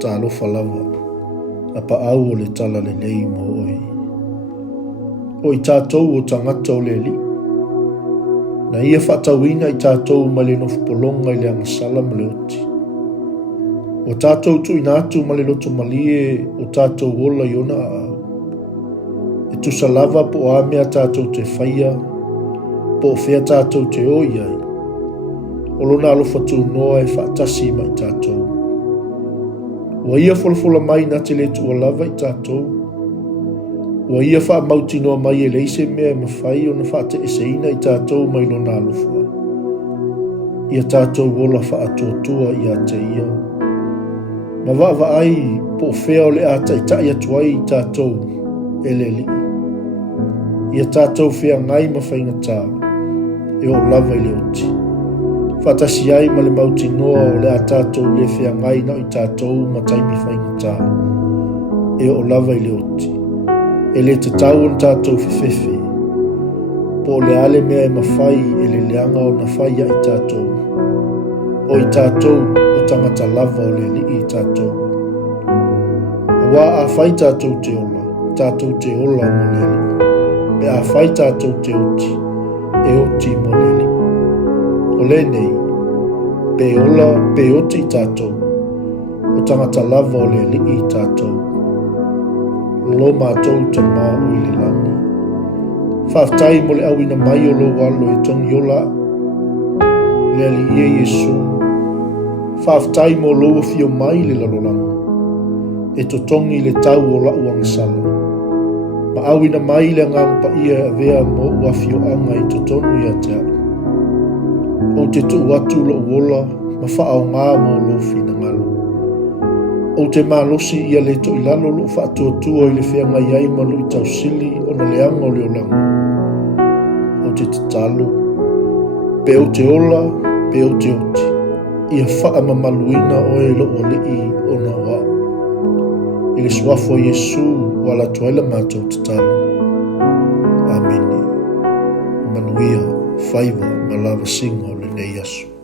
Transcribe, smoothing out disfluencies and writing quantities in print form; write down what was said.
talofa lava a paau o le tala lelei mo oi. O i tātou o tangata o le li. Na ia whaatauina i tātou ma le nofupolonga i le angasala ma le oti. O tātou tu inatu ma le loto malie o tātou ola i ona a au. E tusa lava po a mea tātou te whaia, po o whea tātou te oi ai. O lona alofa tu noa e whaatasi mai tātou. Wa ia folfola mai na te le tua lava i tātou. Wa ia wha mauti noa mai e leise mea e mawhai o na wha te eseina i tātou mai lona alofa. Ia tātou wola wha atotua i a te ia. Ma wa ai po whea o le a taitai atuai i tātou e le li. Ia tātou whea ngai ma whainga tā e o lava i le oti. Whatasi ai ma le mauti noa o le a tātou le whea ngai na i tātou ma taimi whainga tā e o lava i le oti. E le te tau on tātou whiwhiwhi. Po le ale mea e mawhai e le leanga o na whaia i tātou. O i tātou o tangata lava o le li i tātou. A wā a whai tātou te ola mo le li. E a whai tātou te oti, e oti mo le li. O le nei, pe ola, pe oti tātou, o tangata lava o le li i tātou. Lo mātou te mā ui le lani. Whaftai mo le awina mai o lo walo e tongi ola. Le ali ie Yesu. Whaftai mo lo fio mai le lalolanga. E to tongi le tau o la uang sala. Ma awina mai le ngampa ia a vea mo ua fio anga i to tonu ia te au. O te tu watu lo uola, ma wha au ngā mo lo fina ngalo. O te malosi ia le to ilalo lo wha atua i le whea ngai ai ma lo i tau sili o na leanga o le olanga. O te talo, pe o te ola, pe o te oti. Ia wha mamaluina o e lo o le i o na wā. I le suafo Yesu wala tuaila mātou te talo. Amene. Manuia, whaiva, malawa singa o le nei asu.